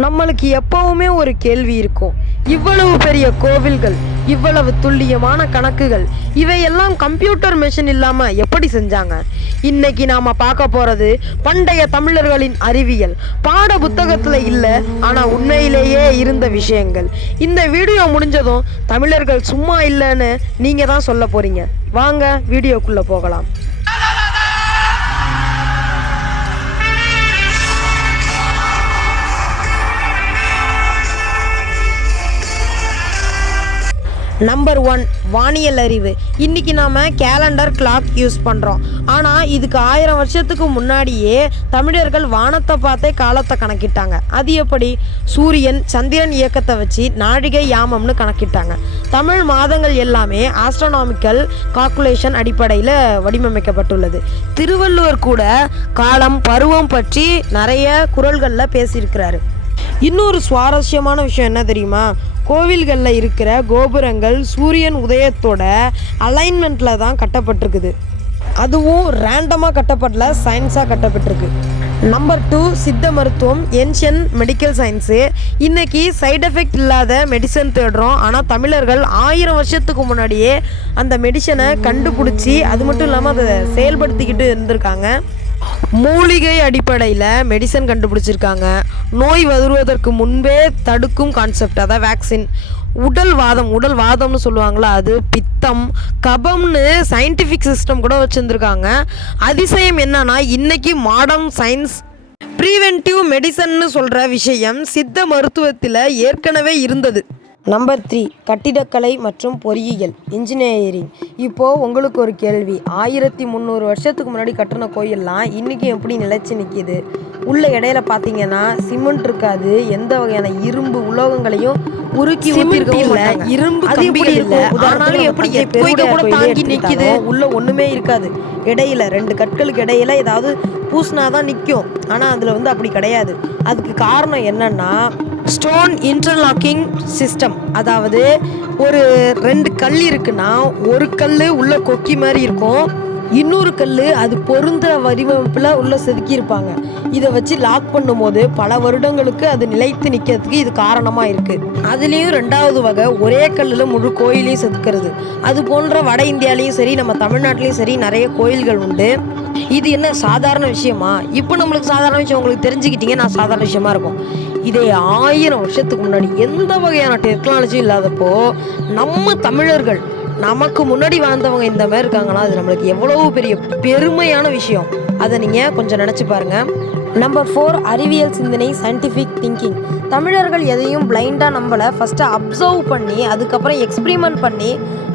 நம்மளுக்கு எப்பவுமே ஒரு கேள்வி இருக்கும். இவ்வளவு பெரிய கோவில்கள், இவ்வளவு துல்லியமான கணக்குகள், இவையெல்லாம் கம்ப்யூட்டர் மெஷின் இல்லாம எப்படி செஞ்சாங்க? இன்னைக்கு நாம பார்க்க போறது பண்டைய தமிழர்களின் அறிவியல். பாட புத்தகத்துல இல்ல, ஆனா உண்மையிலேயே இருந்த விஷயங்கள். இந்த வீடியோ முடிஞ்சதும் தமிழர்கள் சும்மா இல்லைன்னு நீங்க தான் சொல்ல போறீங்க. வாங்க வீடியோக்குள்ள போகலாம். நம்பர் 1, வானியல் அறிவு. இன்றைக்கி நாம் கேலண்டர், கிளாக் யூஸ் பண்ணுறோம். ஆனால் இதுக்கு 1000 வருஷத்துக்கு முன்னாடியே தமிழர்கள் வானத்தை பார்த்தே காலத்தை கணக்கிட்டாங்க. அது எப்படி? சூரியன் சந்திரன் இயக்கத்தை வச்சு நாழிகை யாமம்னு கணக்கிட்டாங்க. தமிழ் மாதங்கள் எல்லாமே ஆஸ்ட்ரோனாமிக்கல் கால்குலேஷன் அடிப்படையில் வடிவமைக்கப்பட்டுள்ளது. திருவள்ளுவர் கூட காலம், பருவம் பற்றி நிறைய குறள்களில் பேசியிருக்கிறாரு. இன்னொரு சுவாரஸ்யமான விஷயம் என்ன தெரியுமா? கோவில்களில் இருக்கிற கோபுரங்கள் சூரியன் உதயத்தோட அலைன்மெண்ட்டில் தான் கட்டப்பட்டிருக்குது. அதுவும் ரேண்டமாக கட்டப்படல, சயின்ஸாக கட்டப்பட்டிருக்கு. நம்பர் 2, சித்த மருத்துவம், ஏன்ஷியன் மெடிக்கல் சயின்ஸு. இன்றைக்கி சைட் எஃபெக்ட் இல்லாத மெடிசன் தேடுறோம். ஆனால் தமிழர்கள் 1000 வருஷத்துக்கு முன்னாடியே அந்த மெடிசனை கண்டுபிடிச்சி அது மட்டும் இல்லாமல் அதை செயல்படுத்திக்கிட்டு இருந்திருக்காங்க. மூலிகை அடிப்படையில் மெடிசன் கண்டுபிடிச்சிருக்காங்க. நோய் வருவதற்கு முன்பே தடுக்கும் கான்செப்ட், அதான் வேக்சின். உடல் வாதம்னு சொல்லுவாங்களா, அது பித்தம், கபம்னு சயின்டிஃபிக் சிஸ்டம் கூட வச்சுருந்துருக்காங்க. அதிசயம் என்னன்னா, இன்னைக்கு மாடர்ன் சயின்ஸ் ப்ரீவென்டிவ் மெடிசன்னு சொல்கிற விஷயம் சித்த மருத்துவத்தில் ஏற்கனவே இருந்தது. நம்பர் 3, கட்டிடக்கலை மற்றும் பொறியியல், இன்ஜினியரிங். இப்போது உங்களுக்கு ஒரு கேள்வி. 1300 வருஷத்துக்கு முன்னாடி கட்டின கோயிலெலாம் இன்றைக்கி எப்படி நிலைச்சி நிற்கிது? உள்ள இடையில பார்த்தீங்கன்னா சிமெண்ட் இருக்காது. எந்த வகையான இரும்பு உலோகங்களையும் உருக்கி இரும்பு கம்பிகள் இல்லை. ஆனாலும் எப்படி கூட தாங்கி நிற்கிது? உள்ள ஒன்றுமே இருக்காது. இடையில 2 கற்களுக்கு இடையில ஏதாவது பூசினாதான் நிற்கும். ஆனால் அதில் அப்படி கிடையாது. அதுக்கு காரணம் என்னன்னா, ஸ்டோன் இன்டர்லாக்கிங் சிஸ்டம். அதாவது ஒரு 2 கல் இருக்குன்னா, ஒரு கல் உள்ள கொக்கி மாதிரி இருக்கும், இன்னொரு கல் அது பொருந்த வடிவமைப்பில் உள்ள செதுக்கியிருப்பாங்க. இதை வச்சு லாக் பண்ணும்போது பல வருடங்களுக்கு அது நிலைத்து நிற்கிறதுக்கு இது காரணமாக இருக்குது. அதுலேயும் 2வது வகை, ஒரே கல்லில் முழு கோயிலையும் செதுக்கிறது. அது போன்ற வட இந்தியாலையும் சரி, நம்ம தமிழ்நாட்டிலையும் சரி நிறைய கோயில்கள் உண்டு. இது என்ன சாதாரண விஷயமா? இப்போ நம்மளுக்கு சாதாரண விஷயம் உங்களுக்கு தெரிஞ்சுக்கிட்டீங்க, நான் சாதாரண விஷயமா இருக்கும். இதே 1000 வருஷத்துக்கு முன்னாடி எந்த வகையான டெக்னாலஜியும் இல்லாதப்போ நம்ம தமிழர்கள், நமக்கு முன்னாடி வாழ்ந்தவங்க இந்த மாதிரி இருக்காங்கன்னா, அது நம்மளுக்கு எவ்வளவு பெரிய பெருமையான விஷயம். அதை நீங்கள் கொஞ்சம் நினச்சி பாருங்கள். நம்பர் 4, அறிவியல் சிந்தனை, சயின்டிஃபிக் திங்கிங். தமிழர்கள் எதையும் பிளைண்டாக நம்பலை. ஃபஸ்ட்டு அப்சர்வ் பண்ணி, அதுக்கப்புறம் எக்ஸ்பிரிமெண்ட் பண்ணி,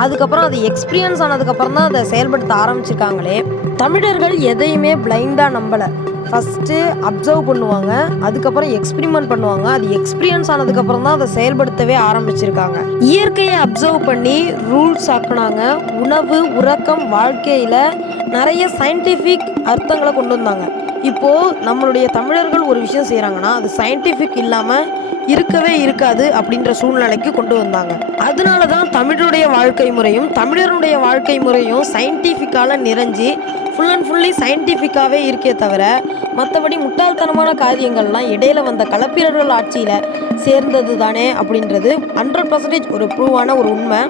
அதுக்கப்புறம் அது எக்ஸ்பீரியன்ஸ் ஆனதுக்கப்புறம் தான் அதை செயல்படுத்த ஆரம்பிச்சிருக்காங்களே. தமிழர்கள் எதையுமே பிளைண்டாக நம்பலை. ஃபஸ்ட்டு அப்சர்வ் பண்ணுவாங்க, அதுக்கப்புறம் எக்ஸ்பிரிமெண்ட் பண்ணுவாங்க, அது எக்ஸ்பீரியன்ஸ் ஆனதுக்கப்புறம் தான் அதை செயல்படுத்தவே ஆரம்பிச்சிருக்காங்க. இயற்கையை அப்சர்வ் பண்ணி ரூல்ஸ் ஆக்குனாங்க. உணவு, உறக்கம், வாழ்க்கையில் நிறைய சயின்டிஃபிக் அர்த்தங்களை கொண்டு வந்தாங்க. இப்போது நம்மளுடைய தமிழர்கள் ஒரு விஷயம் செய்கிறாங்கன்னா, அது சயின்டிஃபிக் இல்லாமல் இருக்கவே இருக்காது அப்படின்ற சூழ்நிலைக்கு கொண்டு வந்தாங்க. அதனால தான் தமிழருடைய வாழ்க்கை முறையும் சயின்டிஃபிக்கால நிறைஞ்சி ஃபுல் அண்ட் ஃபுல்லி சயின்டிஃபிக்காகவே இருக்கே தவிர மற்றபடி முட்டாள்தனமான காரியங்கள்லாம் இடையில வந்த களப்பிரர்கள் ஆட்சியில் சேர்ந்தது தானே அப்படின்றது 100% ஒரு ப்ரூவான ஒரு உண்மை.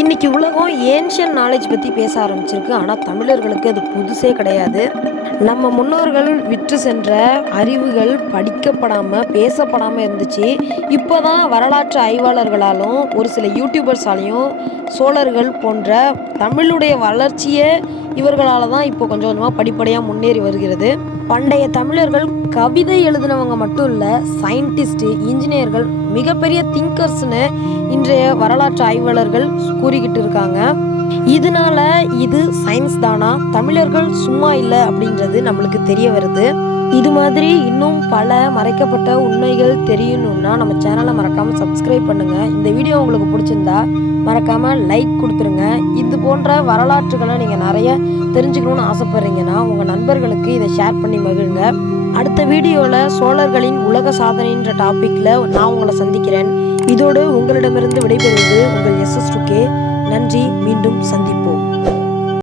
இன்றைக்கி உலகம் ஏன்ஷியன் நாலேஜ் பற்றி பேச ஆரம்பிச்சிருக்கு. ஆனால் தமிழர்களுக்கு அது புதுசே கிடையாது. நம்ம முன்னோர்கள் விற்று சென்ற அறிவுகள் படிக்கப்படாமல், பேசப்படாமல் இருந்துச்சு. இப்போ தான் வரலாற்று ஆய்வாளர்களாலும் ஒரு சில யூடியூபர்ஸாலையும் சோழர்கள் போன்ற தமிழுடைய வளர்ச்சியே இவர்களால் தான் இப்போ கொஞ்சம் கொஞ்சமாக படிப்படியாக முன்னேறி வருகிறது. பண்டைய தமிழர்கள் கவிதை எழுதினவங்க மட்டும் இல்லை, சயின்டிஸ்ட்டு, இன்ஜினியர்கள், மிகப்பெரிய திங்கர்ஸ்னு இன்றைய வரலாற்று ஆய்வாளர்கள் கூறிக்கிட்டு இருக்காங்க. இதனால இது சயின்ஸ் தானா, தமிழர்கள் சும்மா இல்லை அப்படின்றது நம்மளுக்கு தெரிய வருது. இது மாதிரி இன்னும் பல மறைக்கப்பட்ட உண்மைகள் தெரியணும்னா நம்ம சேனலை மறக்காமல் சப்ஸ்கிரைப் பண்ணுங்கள். இந்த வீடியோ உங்களுக்கு பிடிச்சிருந்தா மறக்காமல் லைக் கொடுத்துருங்க. இது போன்ற வரலாற்றுகளை நீங்கள் நிறைய தெரிஞ்சுக்கணுன்னு ஆசைப்பட்றீங்கன்னா உங்கள் நண்பர்களுக்கு இதை ஷேர் பண்ணி மகிழுங்க. அடுத்த வீடியோவில் சோழர்களின் உலக சாதனைன்ற டாப்பிக்கில் நான் உங்களை சந்திக்கிறேன். இதோடு உங்களிடமிருந்து விடைபெறுவது உங்கள் SS2K. நன்றி, மீண்டும் சந்திப்போம்.